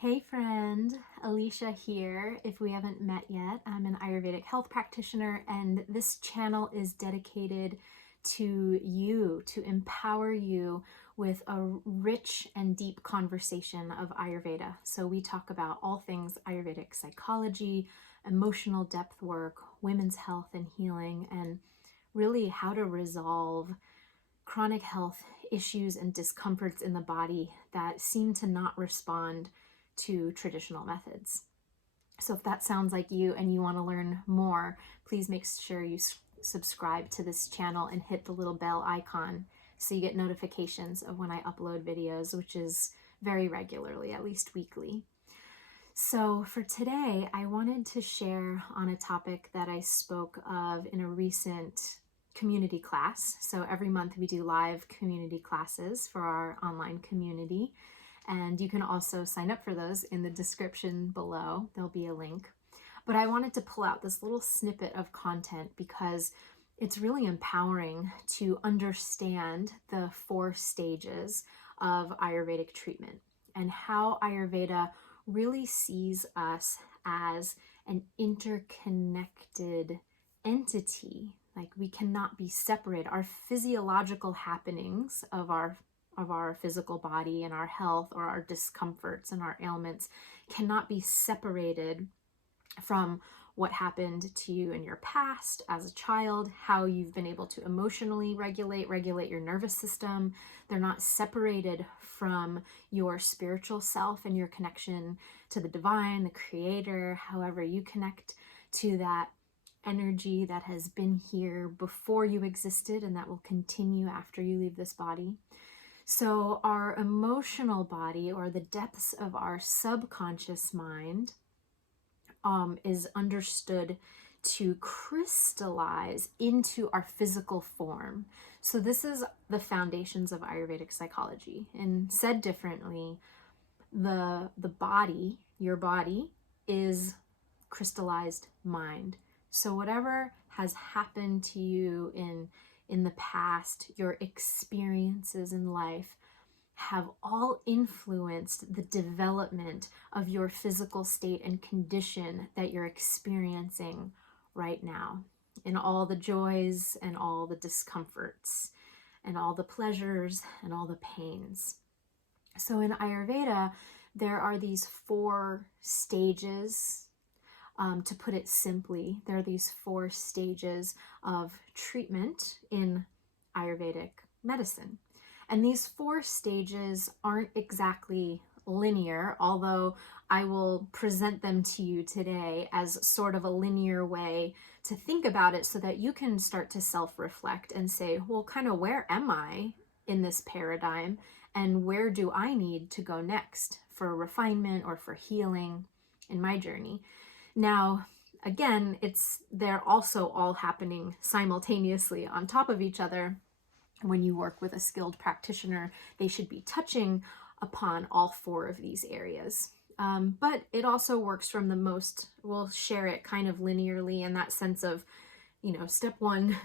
Hey friend, Alicia here. If we haven't met yet, I'm an Ayurvedic health practitioner, and this channel is dedicated to you, to empower you with a rich and deep conversation of Ayurveda. So we talk about all things Ayurvedic psychology, emotional depth work, women's health and healing, and really how to resolve chronic health issues and discomforts in the body that seem to not respond to traditional methods. So if that sounds like you and you want to learn more, please make sure you subscribe to this channel and hit the little bell icon so you get notifications of when I upload videos, which is very regularly, at least weekly. So for today, I wanted to share on a topic that I spoke of in a recent community class. So every month we do live community classes for our online community. And you can also sign up for those in the description below. There'll be a link. But I wanted to pull out this little snippet of content because it's really empowering to understand the 4 stages of Ayurvedic treatment and how Ayurveda really sees us as an interconnected entity. Like we cannot be separated. Our physiological happenings of our physical body and our health, or our discomforts and our ailments, cannot be separated from what happened to you in your past as a child, how you've been able to emotionally regulate your nervous system. They're not separated from your spiritual self and your connection to the divine, the creator, however you connect to that energy that has been here before you existed and that will continue after you leave this body. So our emotional body, or the depths of our subconscious mind, is understood to crystallize into our physical form. So this is the foundations of Ayurvedic psychology. And said differently, the body, your body, is crystallized mind. So whatever has happened to you in the past, your experiences in life have all influenced the development of your physical state and condition that you're experiencing right now, in all the joys and all the discomforts and all the pleasures and all the pains. So in Ayurveda, there are these 4 stages. To put it simply, there are these 4 stages of treatment in Ayurvedic medicine. And these 4 stages aren't exactly linear, although I will present them to you today as sort of a linear way to think about it so that you can start to self-reflect and say, well, kind of where am I in this paradigm, and where do I need to go next for refinement or for healing in my journey? Now, again, they're also all happening simultaneously on top of each other. When you work with a skilled practitioner, they should be touching upon all 4 of these areas. But it also works from we'll share it kind of linearly in that sense of, step 1,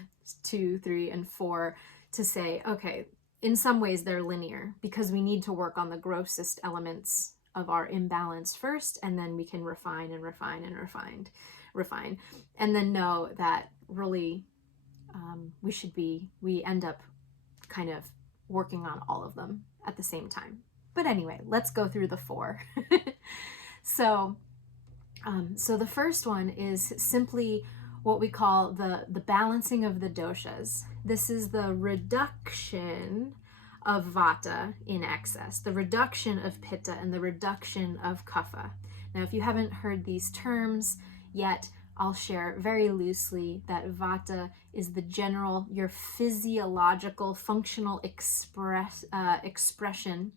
2, 3, and 4 to say, okay, in some ways they're linear because we need to work on the grossest elements of our imbalance first, and then we can refine and refine and refine, and then know that really we end up kind of working on all of them at the same time. But anyway, let's go through the 4. So the first one is simply what we call the balancing of the doshas. This is the reduction of vata in excess, the reduction of pitta, and the reduction of kapha. Now, if you haven't heard these terms yet, I'll share very loosely that vata is your physiological, functional expression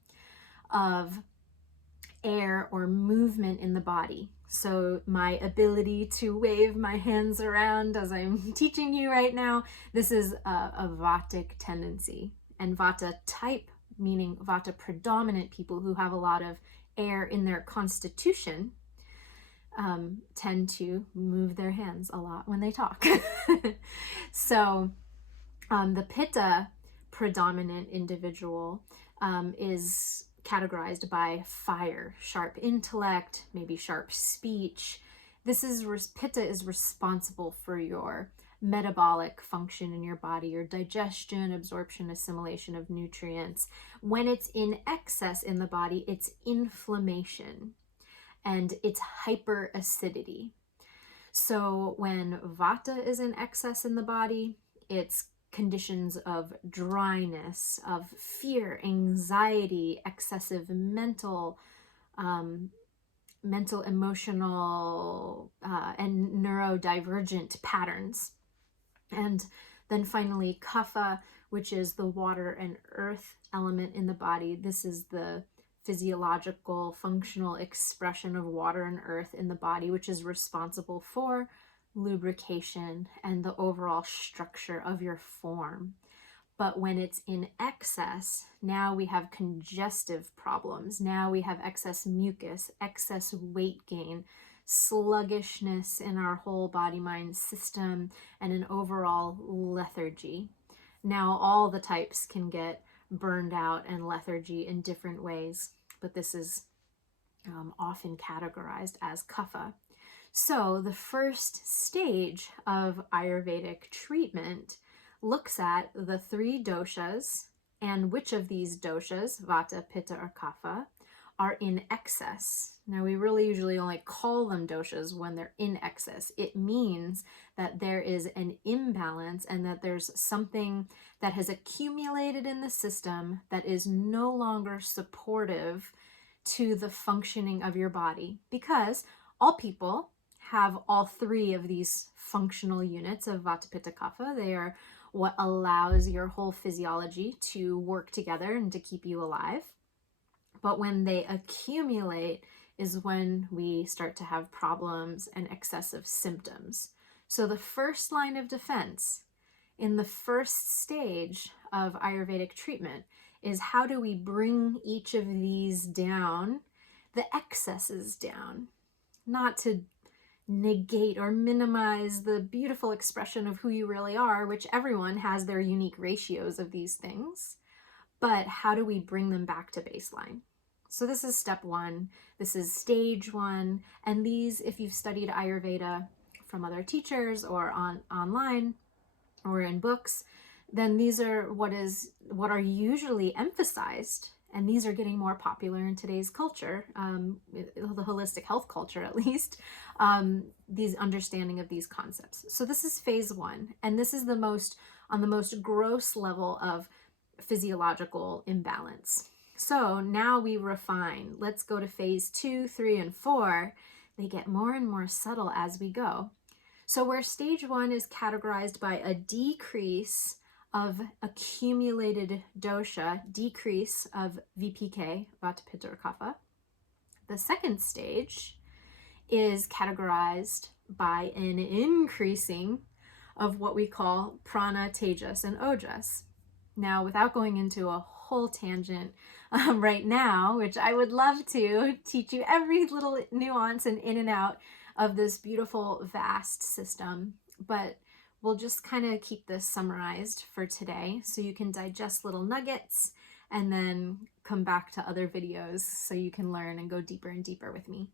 of air or movement in the body. So my ability to wave my hands around as I'm teaching you right now, this is a vatic tendency. And vata type, meaning vata predominant people who have a lot of air in their constitution, tend to move their hands a lot when they talk. So the pitta predominant individual categorized by fire, sharp intellect, maybe sharp speech. Pitta is responsible for your metabolic function in your body, your digestion, absorption, assimilation of nutrients. When it's in excess in the body, it's inflammation and it's hyperacidity. So when Vata is in excess in the body, it's conditions of dryness, of fear, anxiety, excessive mental, emotional, and neurodivergent patterns. And then finally, Kapha, which is the water and earth element in the body. This is the physiological, functional expression of water and earth in the body, which is responsible for lubrication and the overall structure of your form. But when it's in excess, now we have congestive problems. Now we have excess mucus, excess weight gain, sluggishness in our whole body-mind system, and an overall lethargy. Now all the types can get burned out and lethargy in different ways, but this is often categorized as Kapha. So the first stage of Ayurvedic treatment looks at the 3 doshas and which of these doshas, Vata, Pitta, or Kapha, are in excess. Now we really usually only call them doshas when they're in excess. It means that there is an imbalance and that there's something that has accumulated in the system that is no longer supportive to the functioning of your body, because all people have all 3 of these functional units of Vata, Pitta, Kapha. They are what allows your whole physiology to work together and to keep you alive. But when they accumulate is when we start to have problems and excessive symptoms. So the first line of defense in the first stage of Ayurvedic treatment is, how do we bring each of these down, the excesses down, not to negate or minimize the beautiful expression of who you really are, which everyone has their unique ratios of these things, but how do we bring them back to baseline? So this is step 1. This is stage 1. And these, if you've studied Ayurveda from other teachers or online or in books, then these are what are usually emphasized. And these are getting more popular in today's culture, the holistic health culture at least, these understanding of these concepts. So this is phase 1. And this is on the most gross level of physiological imbalance. So now we refine. Let's go to phase 2, 3, and 4. They get more and more subtle as we go. So where stage 1 is categorized by a decrease of accumulated dosha, decrease of VPK, Vata, Pitta, or Kapha, the second stage is categorized by an increasing of what we call prana, tejas, and ojas. Now, without going into a whole tangent right now, which I would love to teach you every little nuance and in and out of this beautiful, vast system, but we'll just kind of keep this summarized for today so you can digest little nuggets and then come back to other videos so you can learn and go deeper and deeper with me.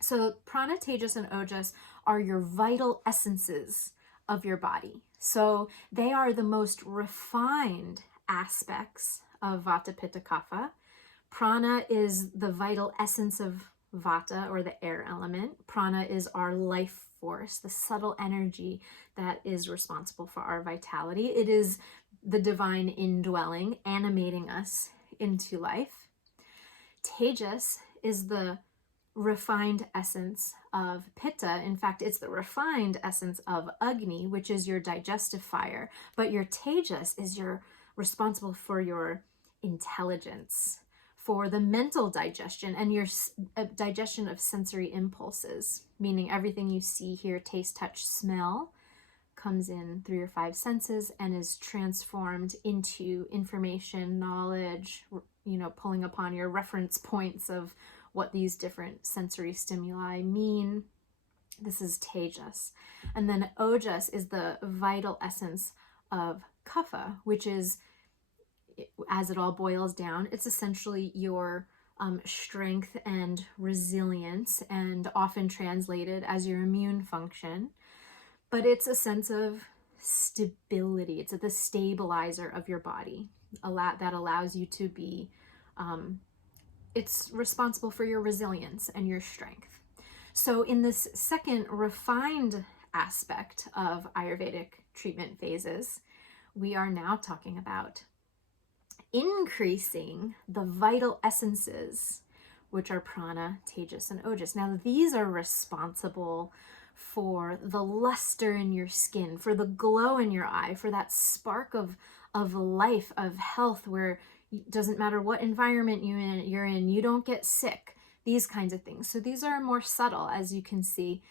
So prana, tejas, and ojas are your vital essences of your body. So they are the most refined aspects of Vata, Pitta, Kapha. Prana is the vital essence of Vata, or the air element. Prana is our life force, the subtle energy that is responsible for our vitality. It is the divine indwelling, animating us into life. Tejas is the refined essence of Pitta. In fact, it's the refined essence of Agni, which is your digestive fire. But your Tejas is responsible for your intelligence, for the mental digestion and your digestion of sensory impulses, meaning everything you see, hear, taste, touch, smell comes in through your 5 senses and is transformed into information, knowledge, pulling upon your reference points of what these different sensory stimuli mean. This is Tejas. And then Ojas is the vital essence of Kapha, which is as it all boils down, it's essentially your strength and resilience, and often translated as your immune function. But it's a sense of stability. It's the stabilizer of your body, that allows you to be, it's responsible for your resilience and your strength. So in this second refined aspect of Ayurvedic treatment phases, we are now talking about increasing the vital essences, which are prana, tejas, and ojas. Now, these are responsible for the luster in your skin, for the glow in your eye, for that spark of life, of health, where it doesn't matter what environment you're in, you don't get sick, these kinds of things. So these are more subtle, as you can see,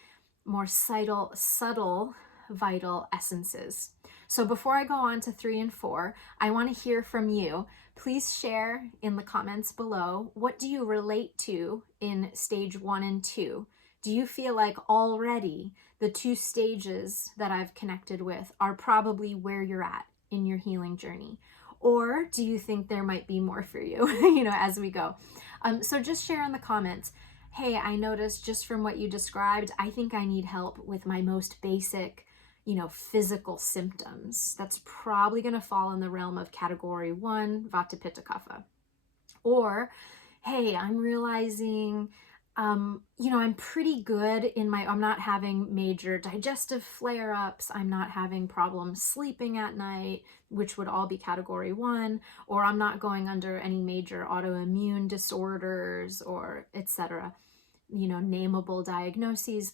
more subtle vital essences. So before I go on to 3 and 4, I want to hear from you. Please share in the comments below, what do you relate to in stage 1 and 2? Do you feel like already the 2 stages that I've connected with are probably where you're at in your healing journey? Or do you think there might be more for you, as we go? So just share in the comments, hey, I noticed just from what you described, I think I need help with my most basic, physical symptoms. That's probably going to fall in the realm of category 1, Vata, Pitta, Kapha. Or, hey, I'm realizing, I'm pretty good I'm not having major digestive flare-ups. I'm not having problems sleeping at night, which would all be category 1, or I'm not going under any major autoimmune disorders or etc. Nameable diagnoses.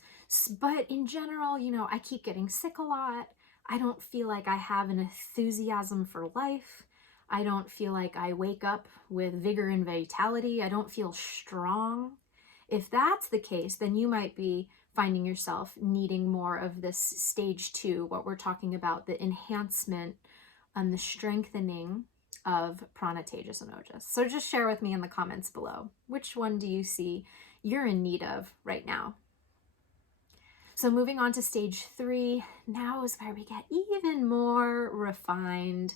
But in general, I keep getting sick a lot. I don't feel like I have an enthusiasm for life. I don't feel like I wake up with vigor and vitality. I don't feel strong. If that's the case, then you might be finding yourself needing more of this stage 2, what we're talking about, the enhancement and the strengthening of prana, tejas, and ojas. So just share with me in the comments below, which one do you see you're in need of right now? So moving on to stage 3, now is where we get even more refined.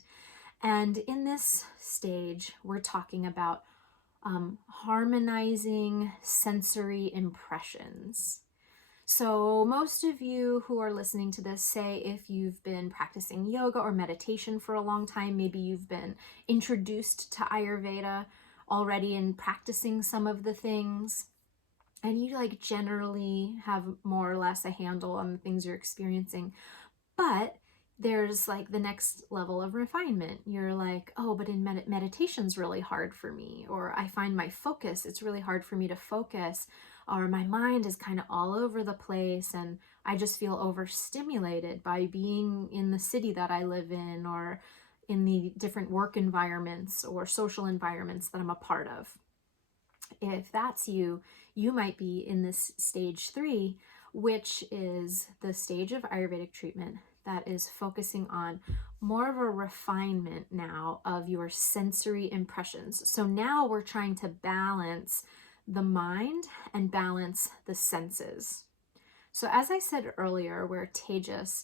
And in this stage, we're talking about harmonizing sensory impressions. So most of you who are listening to this, say if you've been practicing yoga or meditation for a long time, maybe you've been introduced to Ayurveda already and practicing some of the things, and you generally have more or less a handle on the things you're experiencing. But there's the next level of refinement. You're like, oh, but in meditation's really hard for me, or I find my focus, it's really hard for me to focus, or my mind is kind of all over the place and I just feel overstimulated by being in the city that I live in, or in the different work environments or social environments that I'm a part of. If that's you, you might be in this stage 3, which is the stage of Ayurvedic treatment that is focusing on more of a refinement now of your sensory impressions. So now we're trying to balance the mind and balance the senses. So as I said earlier, where tejas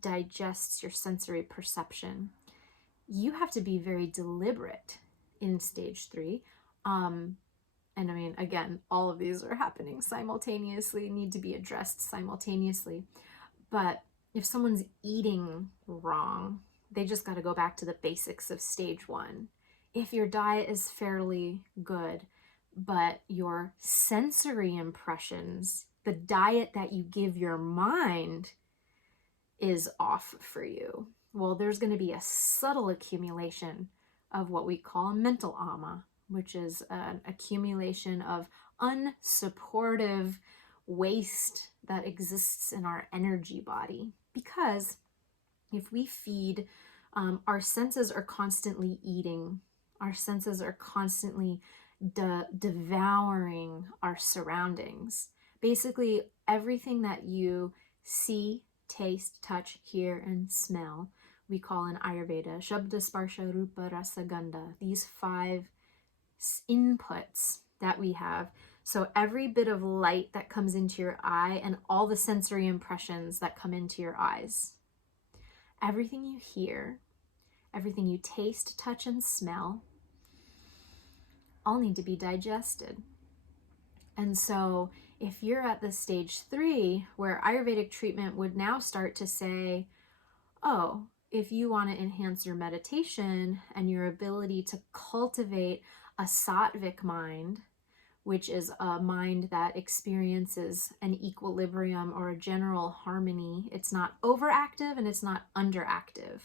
digests your sensory perception, you have to be very deliberate in stage 3. And I mean, again, all of these are happening simultaneously, need to be addressed simultaneously. But if someone's eating wrong, they just got to go back to the basics of stage 1. If your diet is fairly good, but your sensory impressions, the diet that you give your mind, is off for you, well, there's going to be a subtle accumulation of what we call mental ama, which is an accumulation of unsupportive waste that exists in our energy body. Because if we feed, our senses are constantly eating, our senses are constantly devouring our surroundings. Basically, everything that you see, taste, touch, hear, and smell, we call in Ayurveda Shabda, Sparsha, Rupa, Rasa, Gandha. These 5 inputs that we have. So every bit of light that comes into your eye and all the sensory impressions that come into your eyes, everything you hear, everything you taste, touch, and smell all need to be digested. And so if you're at the stage 3, where Ayurvedic treatment would now start to say, oh, if you want to enhance your meditation and your ability to cultivate a sattvic mind, which is a mind that experiences an equilibrium or a general harmony. It's not overactive and it's not underactive.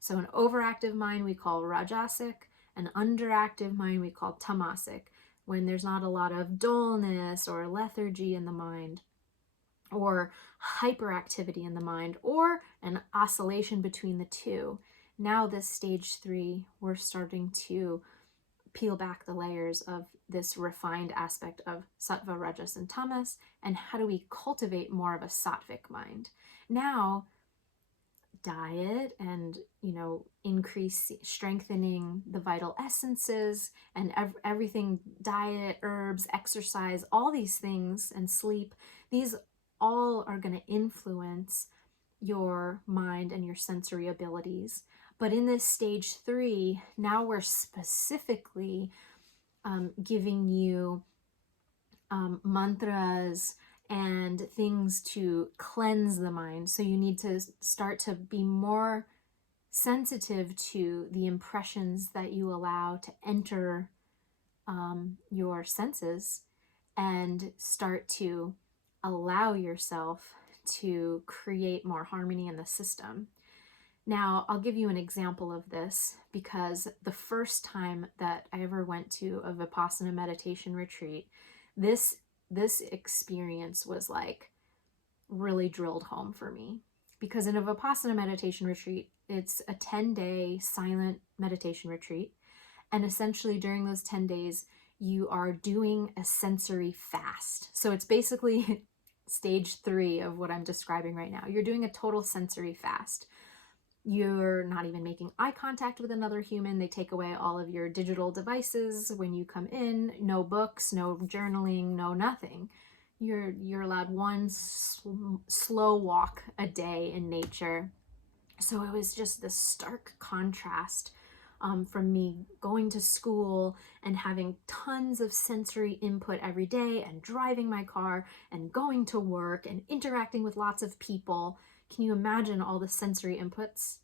So an overactive mind we call rajasic, an underactive mind we call tamasic, when there's not a lot of dullness or lethargy in the mind, or hyperactivity in the mind, or an oscillation between the two. Now this stage 3, we're starting to peel back the layers of this refined aspect of sattva, rajas, and tamas, and how do we cultivate more of a sattvic mind. Now, diet and, increase, strengthening the vital essences and everything, diet, herbs, exercise, all these things, and sleep, these all are going to influence your mind and your sensory abilities. But in this stage 3, now we're specifically giving you mantras and things to cleanse the mind. So you need to start to be more sensitive to the impressions that you allow to enter your senses, and start to allow yourself to create more harmony in the system. Now, I'll give you an example of this, because the first time that I ever went to a Vipassana meditation retreat, this experience was like really drilled home for me. Because in a Vipassana meditation retreat, it's a 10-day silent meditation retreat. And essentially during those 10 days, you are doing a sensory fast. So it's basically stage 3 of what I'm describing right now. You're doing a total sensory fast. You're not even making eye contact with another human. They take away all of your digital devices when you come in. No books, no journaling, no nothing. You're allowed one slow walk a day in nature. So it was just this stark contrast from me going to school and having tons of sensory input every day, and driving my car and going to work and interacting with lots of people. Can you imagine all the sensory inputs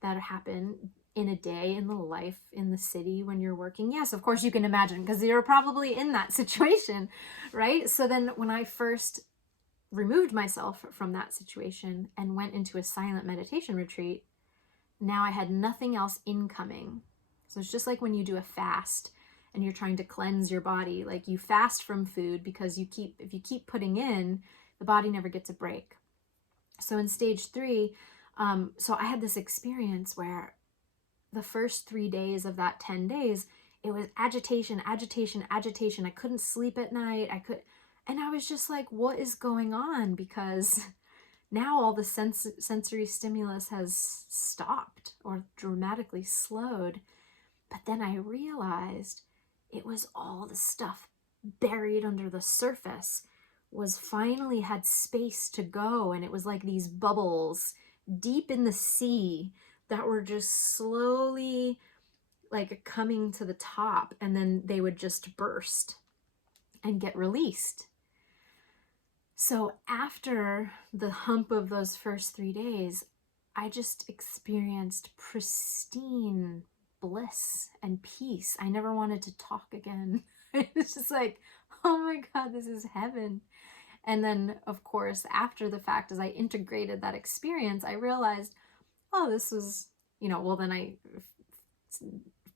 that happen in a day in the life in the city when you're working? Yes, of course you can imagine, because you're probably in that situation, right? So then when I first removed myself from that situation and went into a silent meditation retreat, now I had nothing else incoming. So it's just like when you do a fast and you're trying to cleanse your body, like you fast from food because if you keep putting in, the body never gets a break. So in stage 3, so I had this experience where the first 3 days of that 10 days, it was agitation, agitation, agitation. I couldn't sleep at night. And I was just like, what is going on? Because now all the sensory stimulus has stopped or dramatically slowed. But then I realized it was all the stuff buried under the surface was finally had space to go. And it was like these bubbles deep in the sea that were just slowly like coming to the top, and then they would just burst and get released. So after the hump of those first 3 days, I just experienced pristine bliss and peace. I never wanted to talk again. It's just like, oh my God, this is heaven. And then, of course, after the fact, as I integrated that experience, I realized, oh, this was, well, then I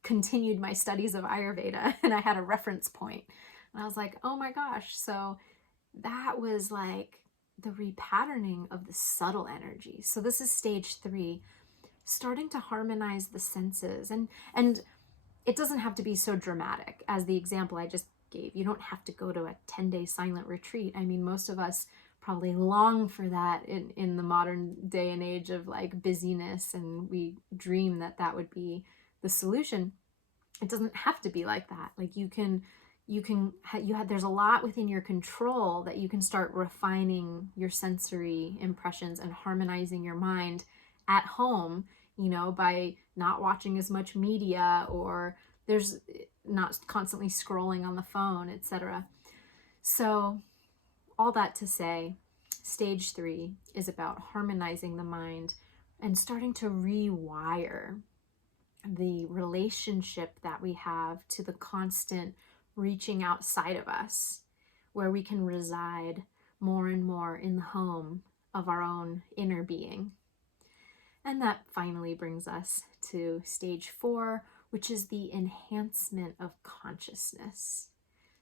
continued my studies of Ayurveda and I had a reference point. And I was like, oh my gosh. So that was like the repatterning of the subtle energy. So this is stage 3, starting to harmonize the senses. And it doesn't have to be so dramatic as the example I just gave. You don't have to go to a 10-day silent retreat. I mean, most of us probably long for that in the modern day and age of like busyness, and we dream that that would be the solution. It doesn't have to be like that. Like there's a lot within your control that you can start refining your sensory impressions and harmonizing your mind at home, by not watching as much media, or there's not constantly scrolling on the phone, etc. So all that to say, stage 3 is about harmonizing the mind and starting to rewire the relationship that we have to the constant reaching outside of us, where we can reside more and more in the home of our own inner being. And that finally brings us to stage 4, which is the enhancement of consciousness.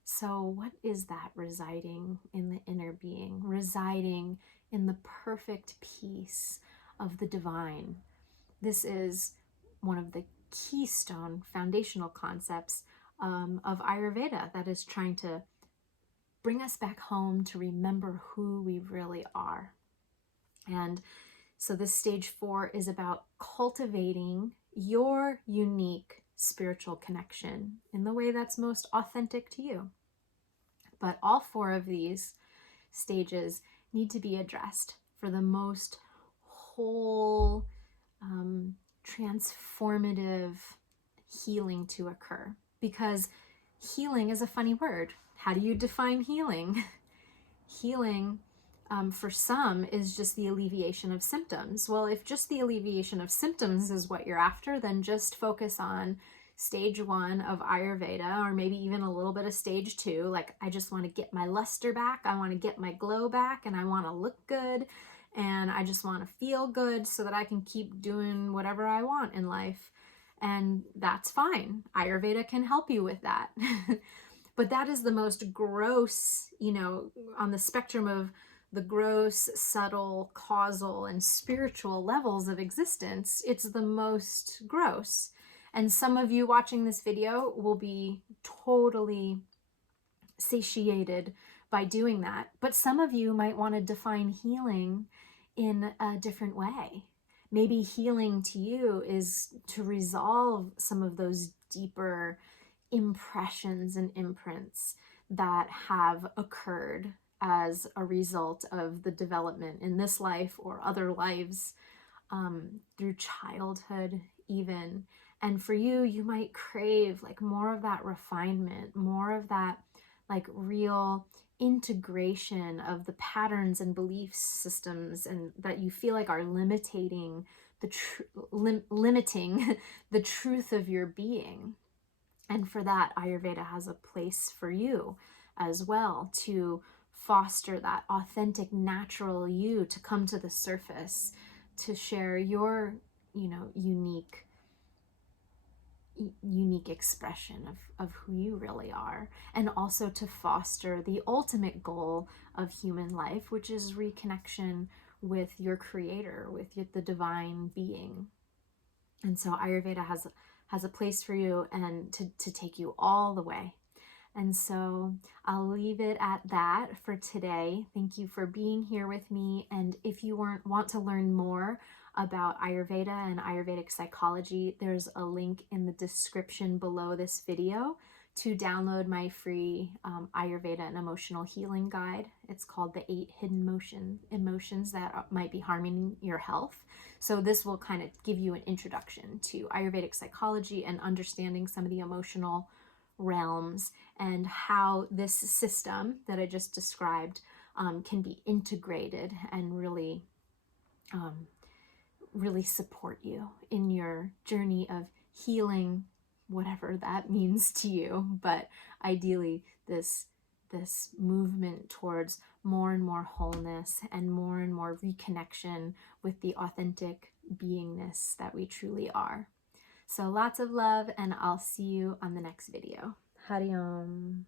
So what is that residing in the inner being? Residing in the perfect peace of the divine. This is one of the keystone foundational concepts of Ayurveda that is trying to bring us back home to remember who we really are. And so this stage 4 is about cultivating your unique spiritual connection in the way that's most authentic to you. But all 4 of these stages need to be addressed for the most whole, transformative healing to occur. Because healing is a funny word. How do you define healing? Healing, for some, is just the alleviation of symptoms. Well, if just the alleviation of symptoms is what you're after, then just focus on stage 1 of Ayurveda, or maybe even a little bit of stage 2. Like, I just want to get my luster back, I want to get my glow back, and I want to look good, and I just want to feel good so that I can keep doing whatever I want in life. And that's fine. Ayurveda can help you with that. But that is the most gross, on the spectrum of the gross, subtle, causal, and spiritual levels of existence. It's the most gross. And some of you watching this video will be totally satiated by doing that. But some of you might want to define healing in a different way. Maybe healing to you is to resolve some of those deeper impressions and imprints that have occurred as a result of the development in this life or other lives, through childhood even. And for you, you might crave like more of that refinement, more of that like real integration of the patterns and belief systems, and that you feel like are limiting the truth of your being. And for that, Ayurveda has a place for you as well, to foster that authentic, natural you to come to the surface, to share your, unique expression of who you really are, and also to foster the ultimate goal of human life, which is reconnection with your creator, with the divine being. And so Ayurveda has a place for you, and to take you all the way. And so I'll leave it at that for today. Thank you for being here with me. And if you want to learn more about Ayurveda and Ayurvedic psychology, there's a link in the description below this video to download my free Ayurveda and emotional healing guide. It's called The 8 Hidden Emotions That Might Be Harming Your Health. So this will kind of give you an introduction to Ayurvedic psychology and understanding some of the emotional realms, and how this system that I just described can be integrated and really support you in your journey of healing, whatever that means to you. But ideally, this movement towards more and more wholeness and more reconnection with the authentic beingness that we truly are. So lots of love, and I'll see you on the next video. Hari Om.